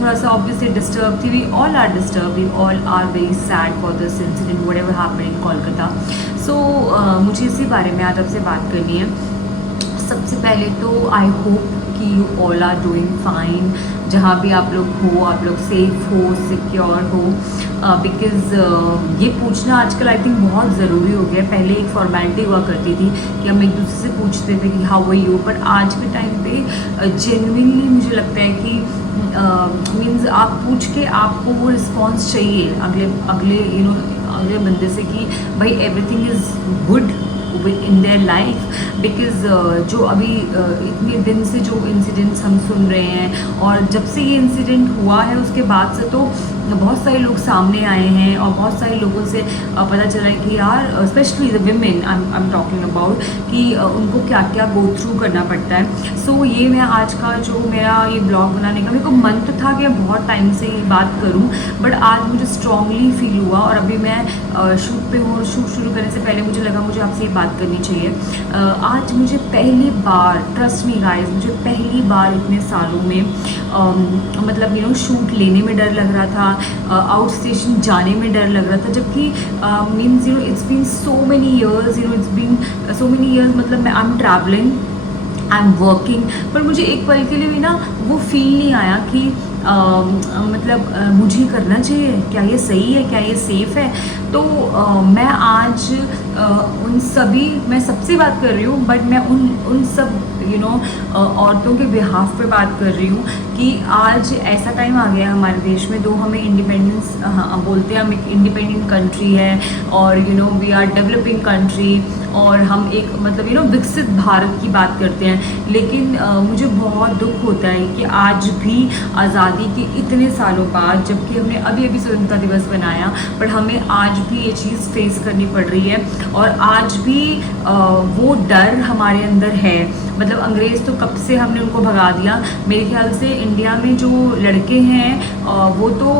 थोड़ा सा obviously disturb थी. We all are disturb, we all are very sad for this incident whatever happen in Kolkata. So मुझे इसी बारे में आज आपसे बात करनी है. सबसे पहले तो आई होप कि you all are doing fine. जहाँ भी आप लोग हो, आप लोग सेफ हो, सिक्योर हो. बिकॉज़ ये पूछना आजकल आई थिंक बहुत ज़रूरी हो गया. पहले एक फॉर्मेलिटी हुआ करती थी कि हम एक दूसरे से पूछते थे कि हाउ आर यू. बट आज के टाइम पे जेन्युइनली मुझे लगता है कि मीन्स आप पूछ के आपको वो रिस्पॉन्स चाहिए अगले बंदे से कि भाई everything is good in their life. Because जो अभी इतने दिन से जो इंसिडेंट्स हम सुन रहे हैं और जब से ये इंसिडेंट हुआ है उसके बाद से तो बहुत सारे लोग सामने आए हैं और बहुत सारे लोगों से पता चला है कि यार specially the women I am talking about कि उनको क्या क्या गो थ्रू करना पड़ता है. सो ये मैं आज का जो मेरा ये ब्लॉग बनाने का मेरे को मन तो था कि मैं बहुत टाइम से ये बात करूं, बट आज मुझे स्ट्रांगली फील हुआ और अभी मैं शूट पे हूँ. शूट शुरू करने से पहले मुझे लगा मुझे आपसे ये बात करनी चाहिए. आज मुझे पहली बार, ट्रस्ट मी गाइस, मुझे पहली बार इतने सालों में मतलब शूट लेने में डर लग रहा था, आउट स्टेशन जाने में डर लग रहा था. जबकि means it's been so many years, it's been so many years. मतलब मैं I am travelling, I am working, पर मुझे एक पल के लिए भी ना वो फील नहीं आया कि मतलब मुझे करना चाहिए, क्या ये सही है, क्या ये सेफ़ है. तो मैं आज मैं सबसे बात कर रही हूँ, बट मैं उन सब औरतों के बिहाफ पे बात कर रही हूँ कि आज ऐसा टाइम आ गया हमारे देश में. दो हमें इंडिपेंडेंस बोलते हैं, हम एक इंडिपेंडेंट कंट्री है और वी आर डेवलपिंग कंट्री और हम एक मतलब विकसित भारत की बात करते हैं. लेकिन मुझे बहुत दुख होता है कि आज भी आज़ादी के इतने सालों बाद, जबकि हमने अभी अभी स्वतंत्रता दिवस बनाया, पर हमें आज भी ये चीज़ फेस करनी पड़ रही है. और आज भी वो डर हमारे अंदर है. मतलब अंग्रेज़ तो कब से हमने उनको भगा दिया. मेरे ख्याल से इंडिया में जो लड़के हैं वो तो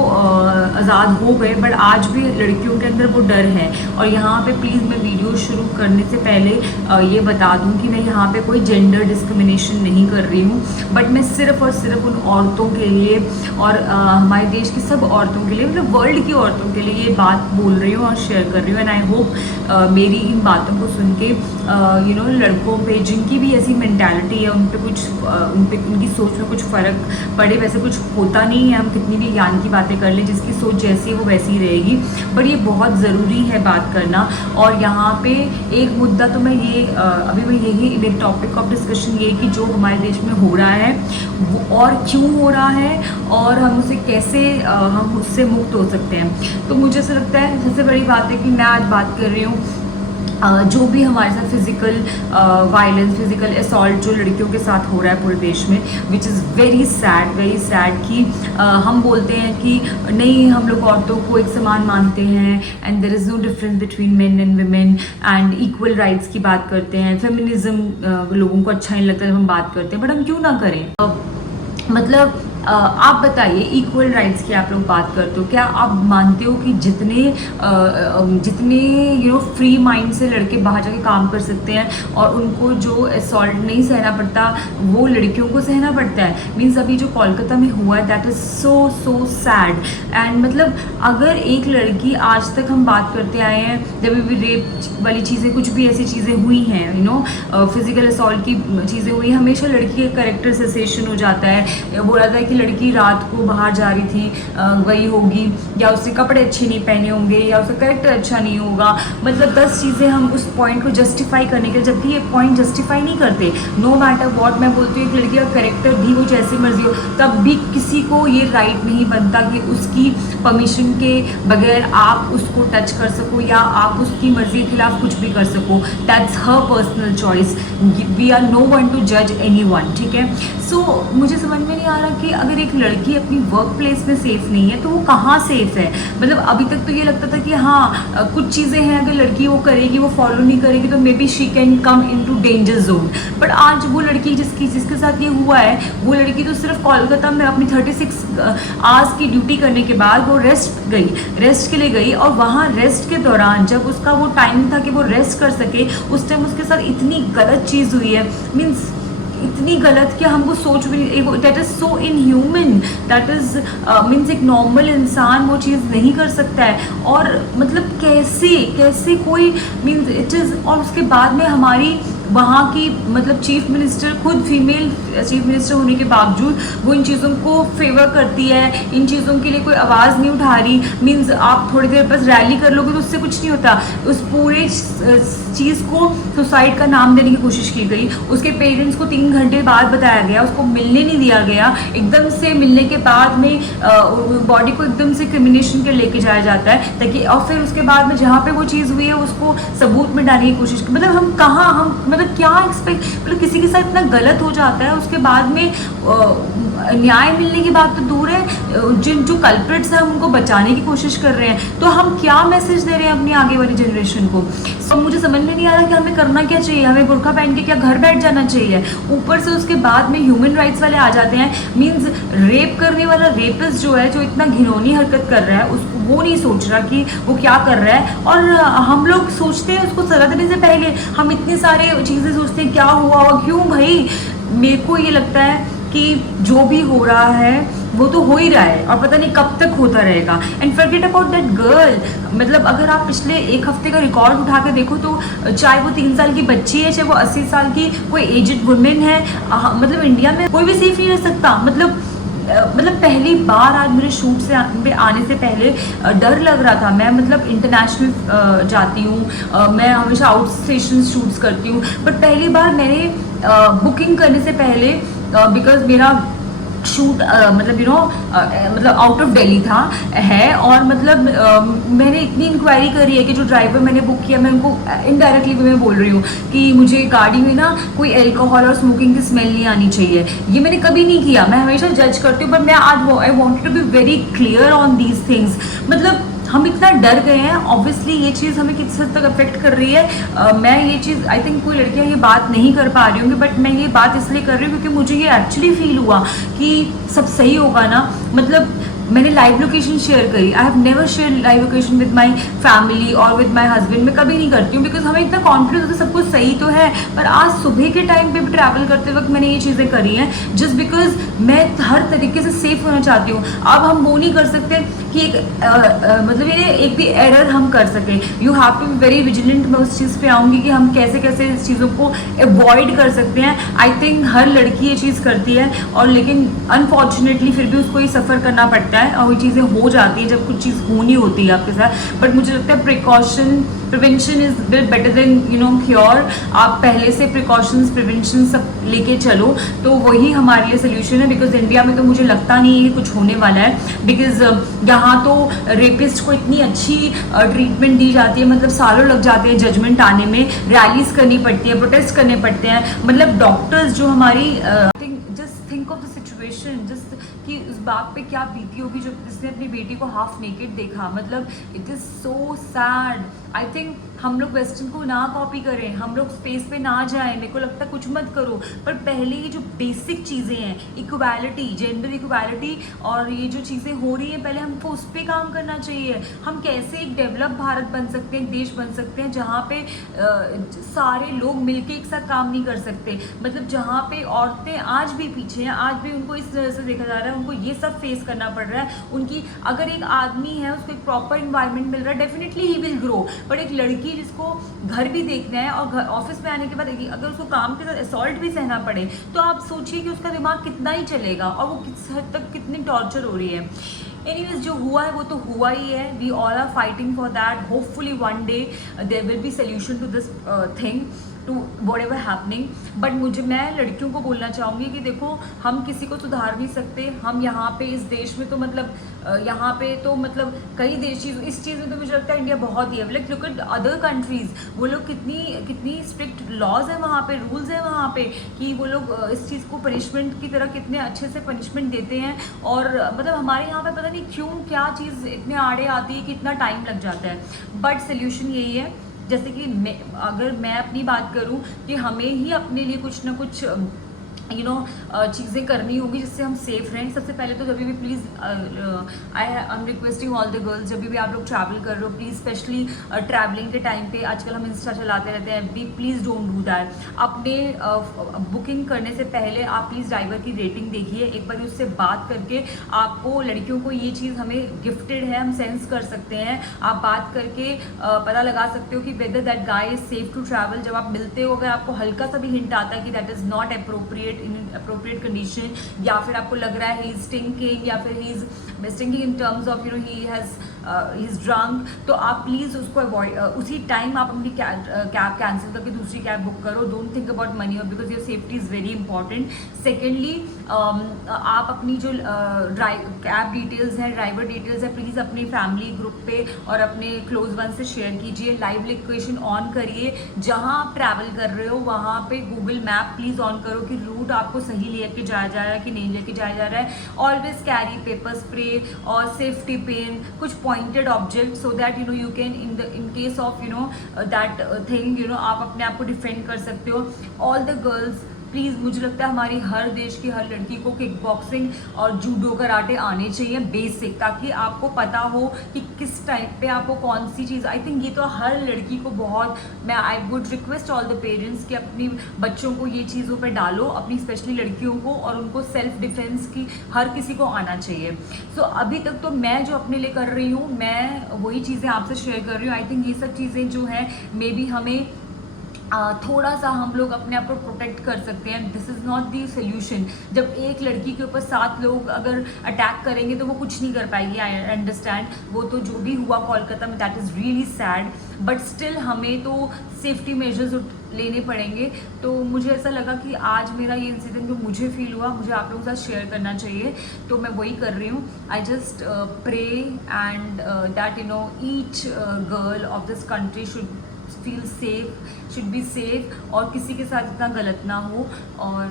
आज़ाद हो गए, बट आज भी लड़कियों के अंदर वो डर है. और यहाँ पे प्लीज़ मैं वीडियो शुरू करने से पहले ये बता दूँ कि मैं यहाँ पे कोई जेंडर डिस्क्रिमिनेशन नहीं कर रही हूँ, बट मैं सिर्फ़ और सिर्फ उन औरतों के लिए और हमारे देश की सब औरतों के लिए, मतलब वर्ल्ड की औरतों के लिए ये बात बोल रही हूँ और शेयर कर रही हूँ. एंड आई होप मेरी इन बातों को सुन के लड़कों पे जिनकी भी ऐसी मेंटालिटी है उन पे उनकी सोच में कुछ फ़र्क पड़े. वैसे कुछ होता नहीं है, हम कितनी भी ज्ञान की बातें कर लें, जिसकी सोच जैसी है वो वैसी ही रहेगी. बट ये बहुत ज़रूरी है बात करना. और यहाँ पे एक मुद्दा तो मैं ये अभी मैं यही मेरे टॉपिक ऑफ डिस्कशन ये कि जो हमारे देश में हो रहा है वो और क्यों हो रहा है और हम उसे कैसे हम उससे मुक्त हो सकते हैं. तो मुझे ऐसा लगता है सबसे बड़ी बात है कि मैं आज बात कर रही हूँ जो भी हमारे साथ फिज़िकल वायलेंस, फिज़िकल असॉल्ट जो लड़कियों के साथ हो रहा है पूरे देश में, विच इज़ वेरी सैड कि हम बोलते हैं कि नहीं हम लोग औरतों को एक समान मानते हैं and there is no difference between men and women and equal rights की बात करते हैं. फेमिनिज़म लोगों को अच्छा नहीं लगता जब हम बात करते हैं, बट हम क्यों ना करें. मतलब आप बताइए इक्वल राइट्स की आप लोग बात करते हो, क्या आप मानते हो कि जितने फ्री माइंड से लड़के बाहर जाके काम कर सकते हैं और उनको जो असॉल्ट नहीं सहना पड़ता वो लड़कियों को सहना पड़ता है. मीन्स अभी जो कोलकाता में हुआ है that is so sad. And मतलब अगर एक लड़की, आज तक हम बात करते आए हैं जब भी रेप वाली चीज़ें, कुछ भी ऐसी चीज़ें हुई हैं फिज़िकल असॉल्ट की चीज़ें हुई, हमेशा लड़की का कैरेक्टर सेसेशन हो जाता है. बोला जाता है कि लड़की रात को बाहर जा रही थी वही होगी, या उसने कपड़े अच्छे नहीं पहने होंगे, या उसका कैरेक्टर अच्छा नहीं होगा. मतलब 10 चीज़ें हम उस पॉइंट को जस्टिफाई करने के, जबकि ये पॉइंट जस्टिफाई नहीं करते. नो मैटर वॉट, मैं बोलती हूँ एक लड़की का कैरेक्टर भी वो जैसी मर्जी हो, तब भी किसी को ये राइट नहीं बनता कि उसकी परमिशन के बगैर आप उसको टच कर सको या आप उसकी मर्जी के खिलाफ कुछ भी कर सको. That's her personal choice. We are no one to जज एनी वन. ठीक है. सो मुझे समझ में नहीं आ रहा कि अगर एक लड़की अपनी वर्क प्लेस में सेफ नहीं है तो वो कहाँ सेफ है. मतलब अभी तक तो ये लगता था कि हाँ कुछ चीज़ें हैं अगर लड़की वो करेगी, वो फॉलो नहीं करेगी तो maybe she can come into danger zone. But आज वो लड़की जिसके साथ ये हुआ है, वो लड़की तो सिर्फ कोलकाता में अपनी 36 आवर्स की ड्यूटी करने के बाद वो रेस्ट के लिए गई और वहाँ रेस्ट के दौरान जब उसका वो टाइम था कि वो रेस्ट कर सके, उस टाइम उसके साथ इतनी गलत चीज़ हुई है. मीन्स इतनी गलत कि हमको सोच भी नहीं, that is so inhuman, that is means एक नॉर्मल इंसान वो चीज़ नहीं कर सकता है। और मतलब कैसे कैसे कोई मीन्स इट इज़, और उसके बाद में हमारी वहाँ की मतलब चीफ मिनिस्टर खुद फीमेल चीफ मिनिस्टर होने के बावजूद वो इन चीज़ों को फेवर करती है, इन चीज़ों के लिए कोई आवाज़ नहीं उठा रही। मीन्स आप थोड़ी देर बस रैली कर लोगे तो उससे कुछ नहीं होता। उस पूरे चीज़ को सुसाइड का नाम देने की कोशिश की गई। उसके पेरेंट्स को 3 घंटे बाद बताया गया, उसको मिलने नहीं दिया गया। एकदम से मिलने के बाद में बॉडी को एकदम से क्रिमिनेशन के लेके जाया जाता है ताकि, और फिर उसके बाद में जहाँ पे वो चीज़ हुई है उसको सबूत में डालने की कोशिश। मतलब हम कहाँ, हम मतलब क्या एक्सपेक्ट, मतलब किसी के साथ इतना गलत हो जाता है उसके बाद में न्याय मिलने की बात तो दूर है, जिन जो कल्प्रिट्स हैं उनको बचाने की कोशिश कर रहे हैं। तो हम क्या मैसेज दे रहे हैं अपनी आगे वाली जनरेशन को? तो मुझे समझ में नहीं आ रहा कि हमें करना क्या चाहिए। हमें बुर्का पहन के क्या घर बैठ जाना चाहिए? ऊपर से उसके बाद में ह्यूमन राइट्स वाले आ जाते हैं। मीन्स रेप करने वाला रेपिस्ट जो है, जो इतना घिनौनी हरकत कर रहा है, उसको वो नहीं सोच रहा कि वो क्या कर रहा है। और हम लोग सोचते हैं उसको सजा देने से पहले हम इतनी सारे चीज़ें सोचते हैं, क्या हुआ और क्यों। भाई मेरे को ये लगता है कि जो भी हो रहा है वो तो हो ही रहा है और पता नहीं कब तक होता रहेगा। And forget about that girl, मतलब अगर आप पिछले 1 हफ्ते का रिकॉर्ड उठा के देखो तो चाहे वो 3 साल की बच्ची है, चाहे वो 80 साल की कोई एजड वुमेन है, मतलब इंडिया में कोई भी सेफ नहीं रह सकता। मतलब पहली बार आज मेरे शूट से आने से पहले डर लग रहा था। मैं मतलब इंटरनेशनल जाती हूँ, मैं हमेशा आउट स्टेशन शूट्स करती हूँ, बट पहली बार मैंने बुकिंग करने से पहले, बिकॉज मेरा शूट मतलब मतलब आउट ऑफ दिल्ली था है, और मतलब मैंने इतनी इंक्वायरी करी है कि जो ड्राइवर मैंने बुक किया, मैं उनको इनडायरेक्टली भी मैं बोल रही हूँ कि मुझे गाड़ी में ना कोई अल्कोहल और स्मोकिंग की स्मेल नहीं आनी चाहिए। ये मैंने कभी नहीं किया, मैं हमेशा जज करती हूँ, पर मैं आज I wanted to be very clear on these things. मतलब हम इतना डर गए हैं, ऑब्वियसली ये चीज़ हमें किस हद तक अफेक्ट कर रही है। मैं ये चीज़, आई थिंक कोई लड़कियां ये बात नहीं कर पा रही होंगी, बट मैं ये बात इसलिए कर रही हूँ क्योंकि मुझे ये एक्चुअली फील हुआ कि सब सही होगा ना। मतलब मैंने लाइव लोकेशन शेयर करी, I have never share live location with my family और विद माई हस्बैंड। मैं कभी नहीं करती हूँ बिकॉज हमें इतना कॉन्फिडेंस होता है सब कुछ सही तो है। पर आज सुबह के टाइम पे भी ट्रैवल करते वक्त मैंने ये चीज़ें करी हैं जस्ट बिकॉज मैं हर तरीके से सेफ होना चाहती हूँ। अब हम वो नहीं कर सकते कि मतलब ये एक भी एरर हम कर सकें। You have to be very vigilant. मैं उस चीज़ पे आऊँगी कि हम कैसे कैसे इस चीज़ों को अवॉइड कर सकते हैं। आई थिंक हर लड़की ये चीज़ करती है, और लेकिन अनफॉर्चुनेटली फिर भी उसको ये सफ़र करना पड़ता है और वो चीज़ें हो जाती है जब कुछ चीज़ होनी होती है आपके साथ। बट मुझे लगता है prevention is better than cure. आप पहले से प्रिकॉशंस प्रिवेंशन सब लेके चलो तो वही हमारे लिए सोल्यूशन है। बिकॉज इंडिया में तो मुझे लगता नहीं है कि कुछ होने वाला है, बिकॉज यहाँ तो रेपिस्ट को इतनी अच्छी ट्रीटमेंट दी जाती है, मतलब सालों लग जाते हैं जजमेंट आने में, रैलीज करनी पड़ती है, प्रोटेस्ट करने पड़ते हैं। मतलब डॉक्टर्स जो हमारी just think of the situation, just कि उस बाप पे क्या बीती होगी जो जिसने अपनी बेटी को हाफ नेकेड देखा। मतलब it is so sad. I think हम लोग वेस्टर्न को ना कॉपी करें, हम लोग स्पेस पे ना जाएं। मेरे को लगता है कुछ मत करो, पर पहले ये जो बेसिक चीज़ें हैं, इक्वालिटी, जेंडर इक्वालिटी और ये जो चीज़ें हो रही हैं, पहले हमको उस पर काम करना चाहिए। हम कैसे एक डेवलप भारत बन सकते हैं, देश बन सकते हैं जहाँ पे सारे लोग मिलके एक साथ काम नहीं कर सकते। मतलब जहाँ पे औरतें आज भी पीछे हैं, आज भी उनको इस तरह से देखा जा रहा है, उनको ये सब फेस करना पड़ रहा है। उनकी अगर एक आदमी है उसको एक प्रॉपर इन्वायरमेंट मिल रहा है, definitely he will grow. But एक लड़की जिसको घर भी देखना है और घर ऑफिस में आने के बाद अगर उसको काम के साथ असॉल्ट भी सहना पड़े, तो आप सोचिए कि उसका दिमाग कितना ही चलेगा और वो किस हद तक कितनी टॉर्चर हो रही है। एनीवेज जो हुआ है वो तो हुआ ही है। We all are fighting for that. Hopefully one day there will be solution to this thing, to whatever happening. But मैं लड़कियों को बोलना चाहूँगी कि देखो, हम किसी को सुधार नहीं सकते। हम यहाँ पे इस देश में तो मतलब यहाँ पे तो मतलब कई देश इस चीज़ में तो मुझे लगता है इंडिया बहुत ही है। Like look at other countries, वो लोग कितनी स्ट्रिक्ट लॉज है वहाँ पे, रूल्स है वहाँ पे कि वो लोग इस चीज़ को पनिशमेंट की तरह कितने अच्छे से पनिशमेंट देते हैं। और मतलब हमारे यहाँ पे पता नहीं क्यों क्या चीज़ इतने आड़े आती है कि इतना टाइम लग जाता है। बट सोल्यूशन यही है, जैसे कि अगर मैं अपनी बात करूं कि हमें ही अपने लिए कुछ ना कुछ चीज़ें करनी होगी जिससे हम सेफ रहें। सबसे पहले तो जब भी please I am requesting all the girls, जब भी आप लोग ट्रैवल कर रहे हो प्लीज़, स्पेशली ट्रैवलिंग के टाइम पे आजकल हम इंस्टा चलाते रहते हैं, we please don't do that. अपने बुकिंग करने से पहले आप प्लीज़ ड्राइवर की रेटिंग देखिए, एक बार उससे बात करके, आपको लड़कियों को ये चीज़ हमें गिफ्टेड है, हम सेंस कर सकते हैं, आप बात करके पता लगा सकते हो कि whether that guy is safe to travel. जब आप मिलते हो, अगर आपको हल्का सा भी हिंट आता है कि that is not appropriate in appropriate condition, या फिर आपको लग रहा है ही इज स्टिंकिंग, या फिर he is stinking in terms of he is drunk, तो आप प्लीज़ उसको अवॉइड, उसी टाइम आप अपनी कैब कैंसिल करके दूसरी कैब बुक करो। डोंट थिंक अबाउट मनी और because your safety is very important. Secondly आप अपनी जो कैब डिटेल्स हैं, ड्राइवर डिटेल्स है, प्लीज़ अपनी फैमिली ग्रुप पे और अपने क्लोज वन से शेयर कीजिए। लाइव लोकेशन ऑन करिए, जहाँ आप ट्रैवल कर रहे हो वहाँ पे गूगल मैप प्लीज़ ऑन करो कि रूट आपको सही लेके जाया जा रहा है कि नहीं लेके जाया जा रहा है। ऑलवेज कैरी पेपर स्प्रे और सेफ्टी पिन, कुछ pointed object, so that you can in case of that thing आप अपने आप को डिफेंड कर सकते हो। ऑल द गर्ल्स प्लीज़, मुझे लगता है हमारी हर देश की हर लड़की को किक बॉक्सिंग और जूडो कराटे आने चाहिए बेसिक, ताकि आपको पता हो कि किस टाइप पे आपको कौन सी चीज़, आई थिंक ये तो हर लड़की को बहुत, मैं I would request all the parents कि अपनी बच्चों को ये चीज़ों पे डालो, अपनी स्पेशली लड़कियों को, और उनको सेल्फ डिफेंस की हर किसी को आना चाहिए। सो अभी तक तो मैं जो अपने लिए कर रही हूँ, मैं वही चीज़ें आपसे शेयर कर रही हूँ। आई थिंक ये सब चीज़ें जो है मे बी हमें थोड़ा सा हम लोग अपने आप को प्रोटेक्ट कर सकते हैं। This is not the solution. जब एक लड़की के ऊपर 7 लोग अगर अटैक करेंगे तो वो कुछ नहीं कर पाएगी, आई अंडरस्टैंड, वो तो जो भी हुआ कोलकाता में that is really sad, but still हमें तो सेफ्टी मेजर्स लेने पड़ेंगे। तो मुझे ऐसा लगा कि आज मेरा ये इंसिडेंट जो मुझे फील हुआ, मुझे आप लोगों के साथ शेयर करना चाहिए, तो मैं वही कर रही हूँ। I just pray and that each girl of this country should feel safe, should be safe, और किसी के साथ इतना गलत ना हो। और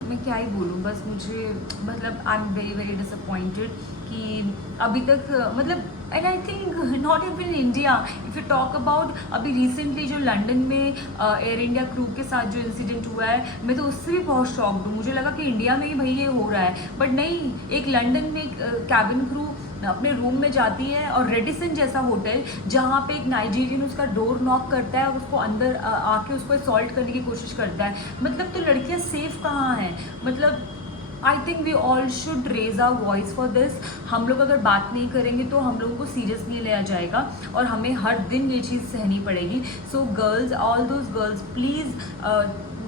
मैं क्या ही बोलूँ, बस मुझे मतलब I am very very disappointed कि अभी तक मतलब, and I think not even India, if you talk about अभी रिसेंटली जो लंदन में एयर इंडिया क्रू के साथ जो इंसिडेंट हुआ है, मैं तो उससे भी बहुत शॉक्ड हूँ। मुझे लगा कि इंडिया में ही भाई ये हो रहा है, बट नहीं, एक लंदन में कैबिन क्रू अपने रूम में जाती है, और रेडिसन जैसा होटल जहाँ पे एक नाइजीरियन उसका डोर नॉक करता है और उसको अंदर आके उसको असॉल्ट करने की कोशिश करता है। मतलब तो लड़कियाँ सेफ कहाँ हैं? मतलब I think we all should raise our voice for this. हम लोग अगर बात नहीं करेंगे तो हम लोगों को सीरियस नहीं लिया जाएगा, और हमें हर दिन ये चीज़ सहनी पड़ेगी। So girls, all those girls please,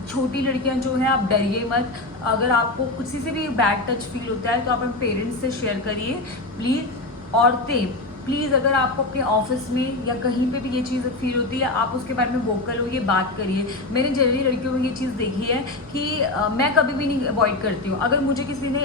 छोटी लड़कियां जो हैं, आप डरिए मत। अगर आपको किसी से भी बैड टच फील होता है तो आप अपने पेरेंट्स से शेयर करिए प्लीज़। औरतें प्लीज़, अगर आपको अपने ऑफिस में या कहीं पे भी ये चीज़ फील होती है, आप उसके बारे में वोकल हो, ये बात करिए। मैंने जनरली लड़कियों में ये चीज़ देखी है कि मैं कभी भी नहीं अवॉइड करती हूँ। अगर मुझे किसी ने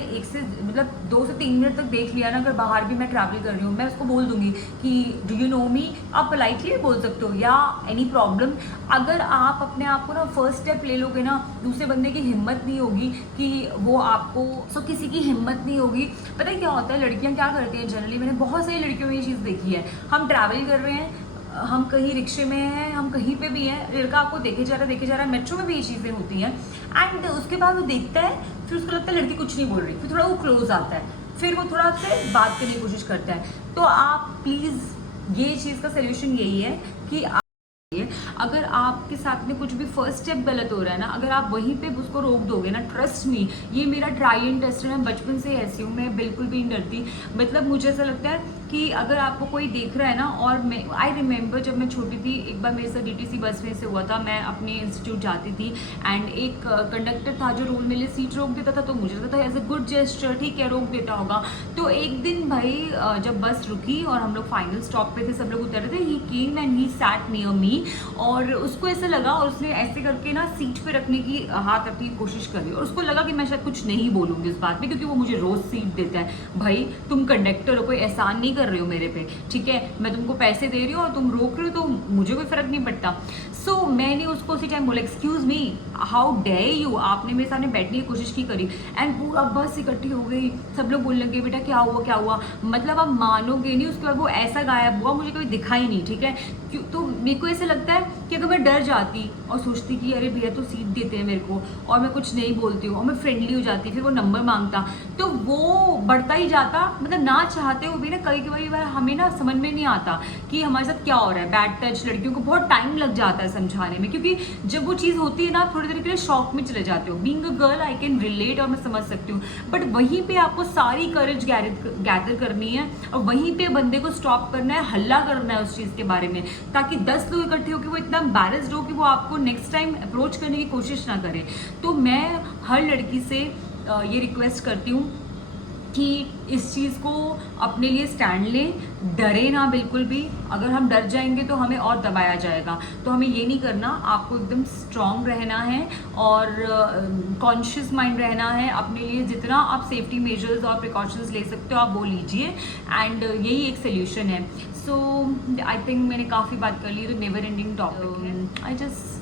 2 से 3 मिनट तक देख लिया ना, अगर बाहर भी मैं ट्रैवल कर रही हूँ, मैं उसको बोल दूंगी कि डू यू नो मी। आप पोलाइटली बोल सकते हो, या एनी प्रॉब्लम। अगर आप अपने आप को ना फर्स्ट स्टेप ले लोगे ना, दूसरे बंदे की हिम्मत नहीं होगी कि वो आपको, किसी की हिम्मत नहीं होगी। पता है क्या होता है, लड़कियाँ क्या करती हैं जनरली, मैंने बहुत सारी लड़कियों में ये चीज़ देखी है। हम ट्रैवल कर रहे हैं, हम कहीं रिक्शे में हैं, हम कहीं पे भी हैं, लड़का आपको देखे जा रहा है, मेट्रो में भी ये चीज़ें होती हैं, एंड उसके बाद वो देखता है, फिर उसको लगता है लड़की कुछ नहीं बोल रही, फिर थोड़ा वो क्लोज आता है, फिर वो थोड़ा से बात करने की कोशिश करता है। तो आप प्लीज़, ये चीज़ का सोल्यूशन यही है कि अगर आपके साथ में कुछ भी फर्स्ट स्टेप गलत हो रहा है ना, अगर आप वहीं पे उसको रोक दोगे ना, ट्रस्ट मी, ये मेरा ट्राई एंड टेस्ट है। मैं बचपन से ऐसी हूँ, मैं बिल्कुल भी नहीं डरती। मतलब मुझे ऐसा लगता है कि अगर आपको कोई देख रहा है ना, और मैं आई रिमेंबर जब मैं छोटी थी, एक बार मेरे साथ DTC बस में से हुआ था, मैं अपने इंस्टीट्यूट जाती थी, एंड एक कंडक्टर था जो रोल मेरे लिए सीट रोक देता था, तो मुझे लगता था एज अ गुड जेस्चर, ठीक है रोक देता होगा। तो एक दिन भाई जब बस रुकी और हम लोग फाइनल स्टॉप पे थे, सब लोग उतर रहे थे, he came and he sat near me, और उसको ऐसा लगा, और उसने ऐसे करके ना सीट पे रखने की, हाथ रखने की कोशिश करी, और उसको लगा कि मैं शायद कुछ नहीं बोलूँगी इस बात में, क्योंकि वो मुझे रोज़ सीट देता है। भाई तुम कंडक्टर हो, कोई एहसान नहीं कर कर रहे हो मेरे पे, ठीक है, मैं तुमको पैसे दे रही हूँ और तुम रोक रहे हो तो मुझे कोई फ़र्क नहीं पड़ता। सो मैंने उसको उसी टाइम बोला excuse me, how dare you, आपने मेरे सामने बैठने की कोशिश की करी, एंड पूरा बस इकट्ठी हो गई, सब लोग बोलने लगे बेटा क्या हुआ क्या हुआ, मतलब आप मानोगे नहीं, उसके बाद वो ऐसा गायब हुआ, मुझे कभी दिखा ही नहीं, ठीक है। क्यों, तो मेरे को ऐसा लगता है कि अगर मैं डर जाती और सोचती कि अरे भैया तो सीट देते हैं मेरे को और मैं कुछ नहीं बोलती हूँ और मैं फ्रेंडली हो जाती, फिर वो नंबर मांगता, तो वो बढ़ता ही जाता, मतलब ना चाहते हुए भी ना कई बार हमें ना समझ में नहीं आता कि हमारे साथ क्या हो रहा है। बैड टच लड़कियों को बहुत टाइम लग जाता है समझाने में, क्योंकि जब वो चीज़ होती है ना, आप थोड़ी देर के लिए शॉक में चले जाते हो। Being a girl I can relate और मैं समझ सकती हूँ, बट वहीं पे आपको सारी करेज गैदर करनी है और वहीं पे बंदे को स्टॉप करना है, हल्ला करना है उस चीज़ के बारे में, ताकि 10 लोग इकट्ठे होकर वो इतना एम्बैरेस्ड हो कि वो आपको नेक्स्ट टाइम अप्रोच करने की कोशिश ना करें। तो मैं हर लड़की से ये रिक्वेस्ट करती हूँ कि इस चीज़ को अपने लिए स्टैंड लें, डरे ना बिल्कुल भी। अगर हम डर जाएंगे तो हमें और दबाया जाएगा, तो हमें ये नहीं करना, आपको एकदम स्ट्रॉन्ग रहना है और कॉन्शियस माइंड रहना है। अपने लिए जितना आप सेफ्टी मेजर्स और प्रिकॉशंस ले सकते हो आप वो लीजिए, एंड यही एक सोल्यूशन है। सो आई थिंक मैंने काफ़ी बात कर ली, तो नेवर एंडिंग टॉपिक है। आई जस्ट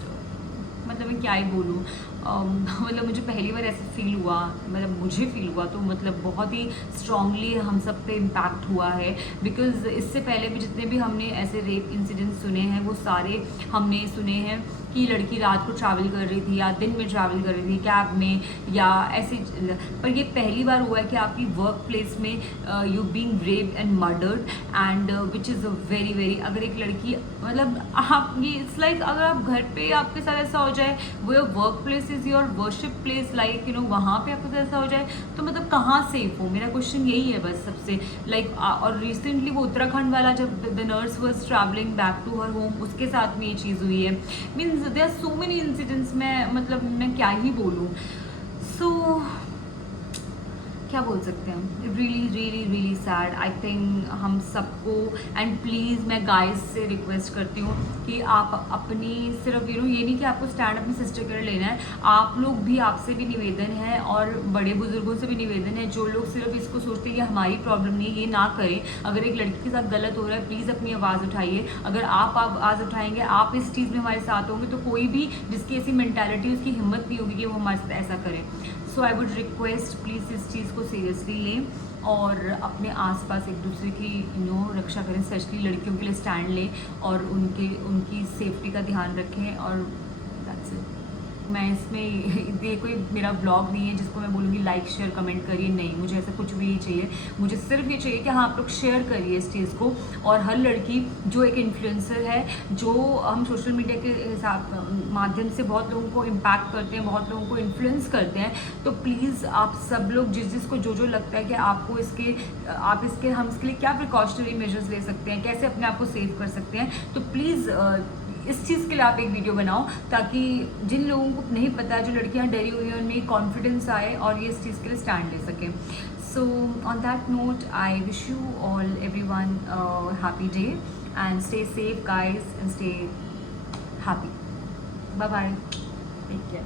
मतलब मैं क्या ही बोलूँ, मतलब मुझे पहली बार ऐसे फील हुआ, मतलब मुझे फील हुआ तो मतलब बहुत ही स्ट्रांगली हम सब पे इम्पैक्ट हुआ है। बिकॉज़ इससे पहले भी जितने भी हमने ऐसे रेप इंसिडेंट्स सुने हैं वो सारे हमने सुने हैं कि लड़की रात को ट्रैवल कर रही थी या दिन में ट्रैवल कर रही थी कैब में या ऐसे, पर ये पहली बार हुआ है कि आपकी वर्क प्लेस में you being rape and murdered, and which is very very, अगर एक लड़की मतलब आप ये इट्स लाइक अगर आप घर पे आपके साथ ऐसा हो जाए, वो your work place is your worship place, like you know वहाँ पे आपके साथ ऐसा हो जाए तो मतलब कहाँ सेफ हो, मेरा क्वेश्चन यही है बस सबसे। लाइक और रिसेंटली वो उत्तराखंड वाला जब the nurse was travelling back to her home, उसके साथ में ये चीज़ हुई है। Means there are so many incidents, मतलब मैं क्या ही बोलूँ। सो क्या बोल सकते हैं, really really really sad. I think हम सबको, एंड प्लीज़ मैं गाइस से रिक्वेस्ट करती हूँ कि आप अपनी सिर्फ ये नहीं कि आपको स्टैंड अपनी सिस्टर के लिए लेना है, आप लोग भी, आपसे भी निवेदन है और बड़े बुजुर्गों से भी निवेदन है, जो लोग सिर्फ इसको सोचते हैं कि हमारी प्रॉब्लम नहीं, ये ना करें। अगर एक लड़की के साथ गलत हो रहा है प्लीज़ अपनी आवाज़ उठाइए। अगर आप आवाज़ उठाएंगे, आप इस चीज़ में हमारे साथ होंगे, तो कोई भी जिसकी ऐसी मेंटालिटी, उसकी हिम्मत नहीं होगी कि वो हमारे साथ ऐसा करे। सो आई वुड रिक्वेस्ट प्लीज़ इस चीज़ को सीरियसली लें और अपने आसपास एक दूसरे की रक्षा करें, स्पेशली लड़कियों के लिए स्टैंड लें और उनकी सेफ्टी का ध्यान रखें। और दैट्स इट। मैं इसमें ये कोई मेरा ब्लॉग नहीं है जिसको मैं बोलूँगी लाइक शेयर कमेंट करिए, नहीं, मुझे ऐसा कुछ भी नहीं चाहिए। मुझे सिर्फ ये चाहिए कि हाँ आप लोग शेयर करिए इस चीज़ को, और हर लड़की जो एक इन्फ्लुएंसर है, जो हम सोशल मीडिया के हिसाब माध्यम से बहुत लोगों को इम्पैक्ट करते हैं, बहुत लोगों को इन्फ्लुएंस करते हैं, तो प्लीज़ आप सब लोग जिसको जो लगता है कि आपको हम इसके लिए क्या प्रिकॉशनरी मेजर्स ले सकते हैं, कैसे अपने आप को सेव कर सकते हैं, तो प्लीज़ इस चीज़ के लिए आप एक वीडियो बनाओ, ताकि जिन लोगों को नहीं पता, जो लड़कियां डरी हुई हैं, उनमें कॉन्फिडेंस आए और ये इस चीज़ के लिए स्टैंड ले सकें। So on that note I wish you all everyone happy day and stay safe guys and stay happy. Bye bye, take care.